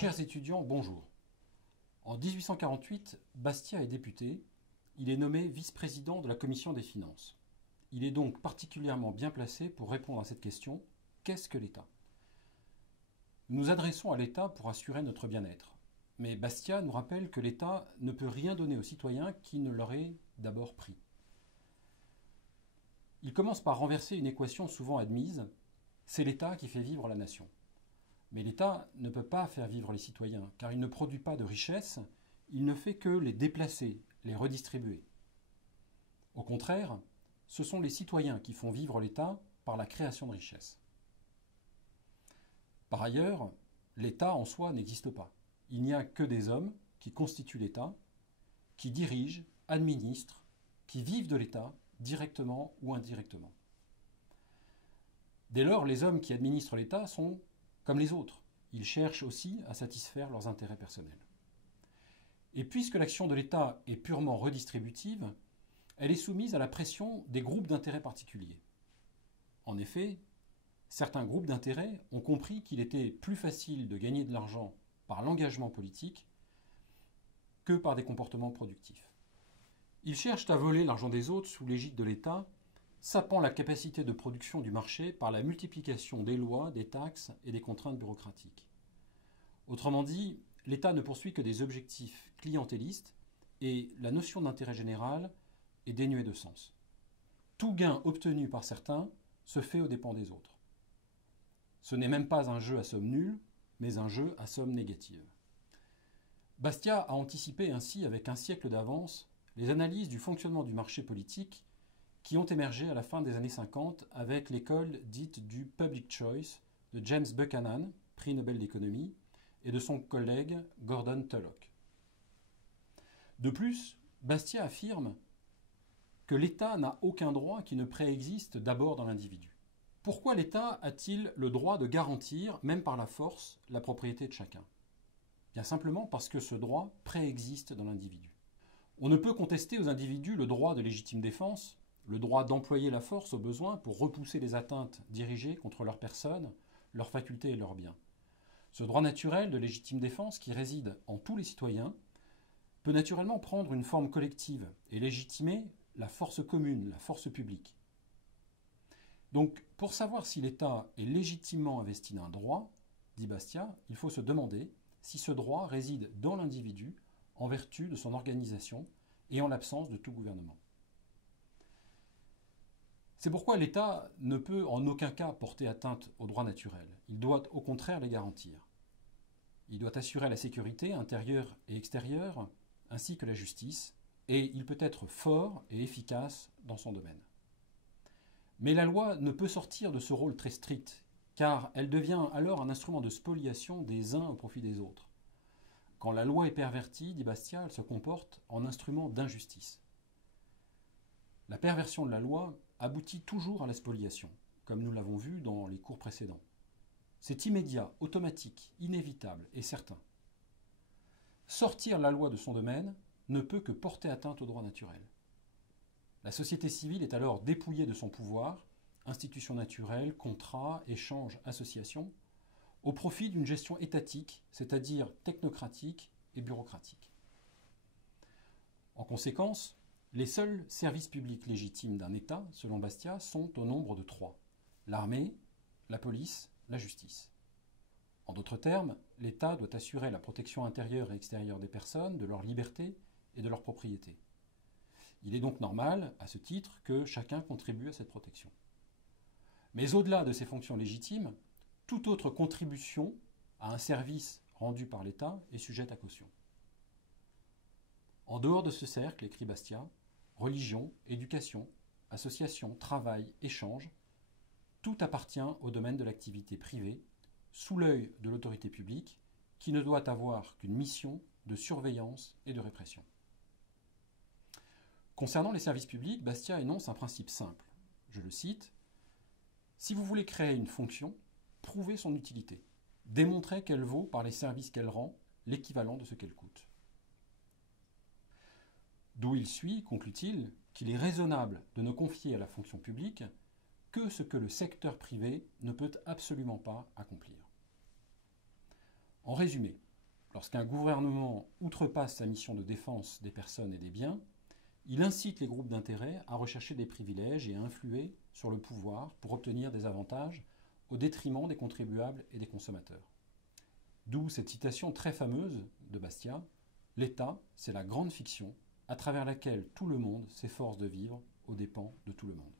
Chers étudiants, bonjour. En 1848, Bastiat est député. Il est nommé vice-président de la Commission des finances. Il est donc particulièrement bien placé pour répondre à cette question: qu'est-ce que l'État? Nous nous adressons à l'État pour assurer notre bien-être. Mais Bastiat nous rappelle que l'État ne peut rien donner aux citoyens qui ne leur est d'abord pris. Il commence par renverser une équation souvent admise: c'est l'État qui fait vivre la nation. Mais l'État ne peut pas faire vivre les citoyens, car il ne produit pas de richesses, il ne fait que les déplacer, les redistribuer. Au contraire, ce sont les citoyens qui font vivre l'État par la création de richesses. Par ailleurs, l'État en soi n'existe pas. Il n'y a que des hommes qui constituent l'État, qui dirigent, administrent, qui vivent de l'État, directement ou indirectement. Dès lors, les hommes qui administrent l'État sont comme les autres. Ils cherchent aussi à satisfaire leurs intérêts personnels. Et puisque l'action de l'État est purement redistributive, elle est soumise à la pression des groupes d'intérêts particuliers. En effet, certains groupes d'intérêts ont compris qu'il était plus facile de gagner de l'argent par l'engagement politique que par des comportements productifs. Ils cherchent à voler l'argent des autres sous l'égide de l'État, sapant la capacité de production du marché par la multiplication des lois, des taxes et des contraintes bureaucratiques. Autrement dit, l'État ne poursuit que des objectifs clientélistes et la notion d'intérêt général est dénuée de sens. Tout gain obtenu par certains se fait aux dépens des autres. Ce n'est même pas un jeu à somme nulle, mais un jeu à somme négative. Bastiat a anticipé ainsi avec un siècle d'avance les analyses du fonctionnement du marché politique qui ont émergé à la fin des années 50 avec l'école dite du Public Choice de James Buchanan, prix Nobel d'économie, et de son collègue Gordon Tullock. De plus, Bastiat affirme que l'État n'a aucun droit qui ne préexiste d'abord dans l'individu. Pourquoi l'État a-t-il le droit de garantir, même par la force, la propriété de chacun? Bien simplement parce que ce droit préexiste dans l'individu. On ne peut contester aux individus le droit de légitime défense, le droit d'employer la force au besoin pour repousser les atteintes dirigées contre leur personne, leurs facultés et leurs biens. Ce droit naturel de légitime défense qui réside en tous les citoyens peut naturellement prendre une forme collective et légitimer la force commune, la force publique. Donc, pour savoir si l'État est légitimement investi d'un droit, dit Bastiat, il faut se demander si ce droit réside dans l'individu en vertu de son organisation et en l'absence de tout gouvernement. C'est pourquoi l'État ne peut en aucun cas porter atteinte aux droits naturels. Il doit au contraire les garantir. Il doit assurer la sécurité intérieure et extérieure, ainsi que la justice, et il peut être fort et efficace dans son domaine. Mais la loi ne peut sortir de ce rôle très strict, car elle devient alors un instrument de spoliation des uns au profit des autres. Quand la loi est pervertie, dit Bastiat, elle se comporte en instrument d'injustice. La perversion de la loi aboutit toujours à la spoliation, comme nous l'avons vu dans les cours précédents. C'est immédiat, automatique, inévitable et certain. Sortir la loi de son domaine ne peut que porter atteinte au droit naturel. La société civile est alors dépouillée de son pouvoir, institutions naturelles, contrats, échanges, associations, au profit d'une gestion étatique, c'est-à-dire technocratique et bureaucratique. En conséquence, les seuls services publics légitimes d'un État, selon Bastiat, sont au nombre de 3. L'armée, la police, la justice. En d'autres termes, l'État doit assurer la protection intérieure et extérieure des personnes, de leur liberté et de leur propriété. Il est donc normal, à ce titre, que chacun contribue à cette protection. Mais au-delà de ces fonctions légitimes, toute autre contribution à un service rendu par l'État est sujette à caution. En dehors de ce cercle, écrit Bastiat, religion, éducation, association, travail, échange, tout appartient au domaine de l'activité privée, sous l'œil de l'autorité publique, qui ne doit avoir qu'une mission de surveillance et de répression. Concernant les services publics, Bastiat énonce un principe simple. Je le cite: « Si vous voulez créer une fonction, prouvez son utilité. Démontrez qu'elle vaut, par les services qu'elle rend, l'équivalent de ce qu'elle coûte. » D'où il suit, conclut-il, qu'il est raisonnable de ne confier à la fonction publique que ce que le secteur privé ne peut absolument pas accomplir. En résumé, lorsqu'un gouvernement outrepasse sa mission de défense des personnes et des biens, il incite les groupes d'intérêt à rechercher des privilèges et à influer sur le pouvoir pour obtenir des avantages au détriment des contribuables et des consommateurs. D'où cette citation très fameuse de Bastiat, « L'État, c'est la grande fiction à travers laquelle tout le monde s'efforce de vivre aux dépens de tout le monde. »